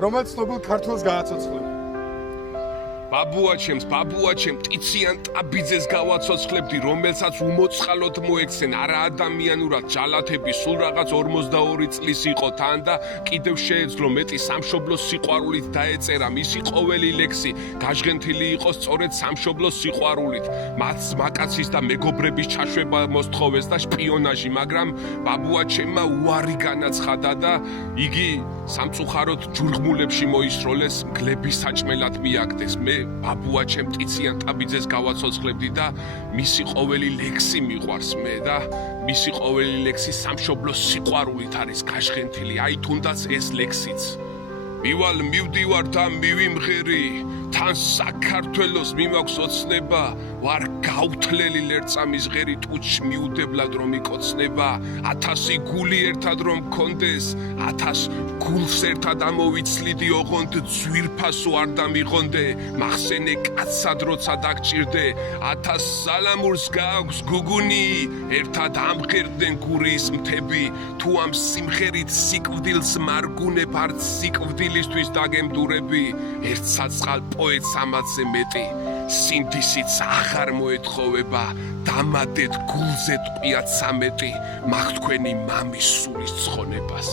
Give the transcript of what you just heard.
რომელიც ცნობილ ქართველს გააცოცხლებ. ბაბუაჩემს, ტიციან ტაბიძეს გავაცოცხლებდი, რომელსაც უმოწყალოდ მოექცენ, არა ადამიანურად ჯალათები, სულ რაღაც 42 წლის იყო თან და კიდევ შეეძლო მეტი სამშობლოს სიყვარულით დაეწერა, მისი ყოველი ლექსი გაჟღენთილი იყო სწორედ სამშობლოს სიყვარულით, მათ ზმაკაცის და მეგობრების ჩაშვება მოსთხოვეს და შპიონაჟი, მაგრამ ბაბუაჩემმა უარი განაცხადა და იგი სამწუხაროდ ჯურღმულებში მოისროლეს, მგლების საჭმელად მიაგდეს. მე ბაბუაჩემ ტიციან ტაბიძეს გავაცოცხლებდი და მისი ყოველი ლექსი მიყვარს მე და მისი ყოველი ლექსი სამშობლოს სიყვარულით არის გაჟღენთილი, აი თუნდაც ეს ლექსიც. მივალ მივდივარ და მივიმღერი, თან საქართველოს მიმაქვს ოცნება, ვარ გავთლელი ლერწამის ღერი, ტუჩ მიუდებლად რომ იკოცნება, 1000 გული ერთად რომ მქონდეს, 1000 გულს ერთად ამოვიცლიდი ოღონდ, ძვირფასო არ დამიღონდე, მახსენე კაცად როცა დაგჭირდე, 1000 სალამურს გააქვს გუგუნი, ერთად ამღერდნენ გურიის მთები, თუ ამ სიმღერით სიკვდილს მარგუნებ, არც სიკვდილისთვის დაგემდურები, ერთ საწყალ პოეტს ამაზე მეტი, სინდისიც აღარ მოეთხოვება, დამადეთ გულზე ტყვია 13, მაგ თქვენი მამის სულის ცხონებას.